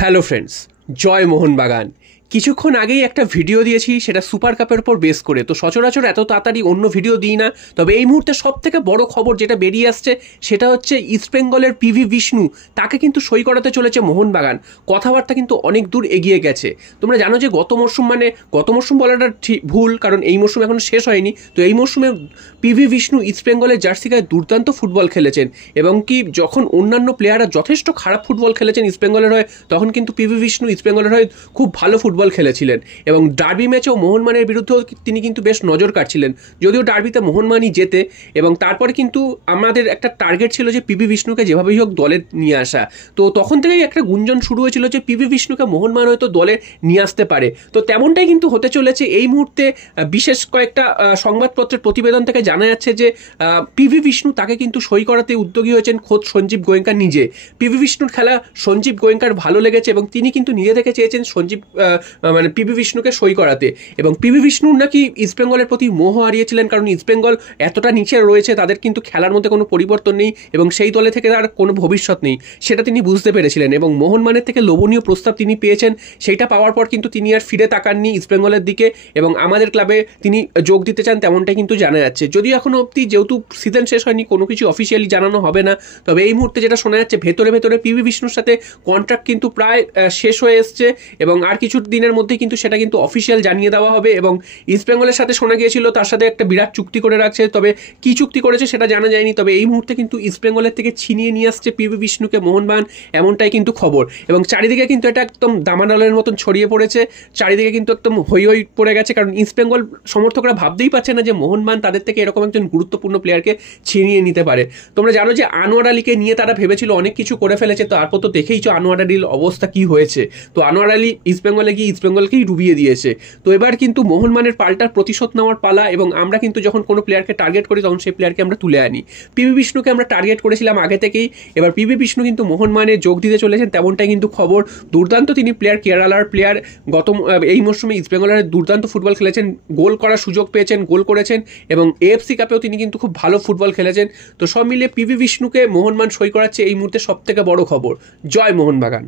Hello friends, জয় মোহনবাগান। কিছুক্ষণ আগেই একটা ভিডিও দিয়েছি, সেটা সুপার কাপের উপর বেস করে। তো সচরাচর এত তাড়াতাড়ি অন্য ভিডিও দিই না, তবে এই মুহূর্তে সব থেকে বড় খবর যেটা বেরিয়ে আসছে সেটা হচ্ছে ইস্টবেঙ্গলের পিভি বিষ্ণু, তাকে কিন্তু সই করাতে চলেছে মোহনবাগান। কথাবার্তা কিন্তু অনেক দূর এগিয়ে গেছে। তোমরা জানো যে গত মরশুম বলাটা ঠিক ভুল, কারণ এই মরশুম এখনো শেষ হয়নি। তো এই মরশুমে পিভি বিষ্ণু ইস্টবেঙ্গলের জার্সি গায়ে দুর্দান্ত ফুটবল খেলেছেন, এবং কি যখন অন্যান্য প্লেয়াররা যথেষ্ট খারাপ ফুটবল খেলেছেন ইস্টবেঙ্গলের হয়ে, তখন কিন্তু পিভি বিষ্ণু ইস্টবেঙ্গলের হয়ে খুব ভালো ফুটবল খেলেছিলেন। এবং ডার্বি ম্যাচেও মোহনবাগানের বিরুদ্ধেও তিনি কিন্তু বেশ নজর কাটছিলেন, যদিও ডার্বিতে মোহনবাগানই জেতে। এবং তারপরে কিন্তু আমাদের একটা টার্গেট ছিল যে পিভি বিষ্ণুকে যেভাবেই হোক দলে নিয়ে আসা। তো তখন থেকেই একটা গুঞ্জন শুরু হয়েছিল যে পিভি বিষ্ণুকে মোহনবাগান হয়তো দলে নিয়ে আসতে পারে। তো তেমনটাই কিন্তু হতে চলেছে। এই মুহূর্তে বিশেষ কয়েকটা সংবাদপত্রের প্রতিবেদন থেকে জানা যাচ্ছে যে পিভি বিষ্ণু তাকে কিন্তু সই করাতে উদ্যোগী হয়েছেন খোদ সঞ্জীব গোয়েঙ্কা নিজে। পিভি বিষ্ণুর খেলা সঞ্জীব গোয়েঙ্কার ভালো লেগেছে এবং তিনি কিন্তু নিজে থেকে চেয়েছেন পিভি বিষ্ণুকে সই করাতে। এবং পিভি বিষ্ণুর নাকি ইস্টবেঙ্গলের প্রতি মোহ হারিয়েছিলেন, কারণ ইস্টবেঙ্গল এতটা নিচে রয়েছে, তাদের কিন্তু খেলার মধ্যে কোনো পরিবর্তন নেই এবং সেই দলে থেকে তার কোনো ভবিষ্যৎ নেই, সেটা তিনি বুঝতে পেরেছিলেন। এবং মোহনবাগানের থেকে লোভনীয় প্রস্তাব তিনি পেয়েছেন, সেইটা পাওয়ার পর কিন্তু তিনি আর ফিরে তাকাননি ইস্টবেঙ্গলের দিকে এবং আমাদের ক্লাবে তিনি যোগ দিতে চান, তেমনটাই কিন্তু জানা যাচ্ছে। যদিও এখনো অবধি যেহেতু সিজন শেষ হয়নি, কোনো কিছু অফিসিয়ালি জানানো হবে না। তবে এই মুহূর্তে যেটা শোনা যাচ্ছে, ভেতরে ভেতরে পিভি বিষ্ণুর সাথে কন্ট্রাক্ট কিন্তু প্রায় শেষ হয়ে এসছে এবং আর কিছু দিনের মধ্যে কিন্তু সেটা কিন্তু অফিসিয়াল জানিয়ে দেওয়া হবে। এবং ইস্টবেঙ্গলের সাথে শোনা গিয়েছিল তার সাথে একটা বিরাট চুক্তি করে রাখছে, তবে কি চুক্তি করেছে সেটা জানা যায়নি। তবে এই মুহূর্তে কিন্তু ইস্টবেঙ্গলের থেকে ছিনিয়ে নিয়ে আসছে পিভি বিষ্ণুকে মোহনবাগান, এমনটাই কিন্তু খবর। এবং চারিদিকে কিন্তু এটা একদম দামানলের মতন ছড়িয়ে পড়েছে, চারিদিকে কিন্তু একদম হই হই পড়ে গেছে, কারণ ইস্টবেঙ্গল সমর্থকরা ভাবতেই পারছে না যে মোহনবাগান তাদের থেকে এরকম একজন গুরুত্বপূর্ণ প্লেয়ারকে ছিনিয়ে নিতে পারে। তোমরা জানো যে আনোয়ার আলীকে নিয়ে তারা ভেবেছিল অনেক কিছু করে ফেলেছে, তো তারপর তো দেখেইছো আনোয়ার আলীর অবস্থা কি হয়েছে। তো আনোয়ার আলী ইস্টবেঙ্গলে গিয়ে ইস্টবেঙ্গলকেই ডুবিয়ে দিয়েছে। তো এবার কিন্তু মোহনবাগানের পাল্টার প্রতিশোধ নেওয়ার পালা, এবং আমরা কিন্তু যখন কোনো প্লেয়ারকে টার্গেট করি তখন সেই প্লেয়ারকে আমরা তুলে আনি। পিভি বিষ্ণুকে আমরা টার্গেট করেছিলাম আগে থেকেই, এবার পিভি বিষ্ণু কিন্তু মোহনবাগানে যোগ দিতে চলেছেন, তেমনটাই কিন্তু খবর। দুর্দান্ত তিনি প্লেয়ার, কেরালার প্লেয়ার। এই মরশুমে ইস্টবেঙ্গলের দুর্দান্ত ফুটবল খেলেছেন, গোল করার সুযোগ পেয়েছেন, গোল করেছেন এবং এএফসি কাপেও তিনি কিন্তু খুব ভালো ফুটবল খেলেছেন। তো সব মিলিয়ে পিভি বিষ্ণুকে মোহনবাগান সই করাচ্ছে এই মুহূর্তে সব থেকে বড় খবর। জয় মোহনবাগান।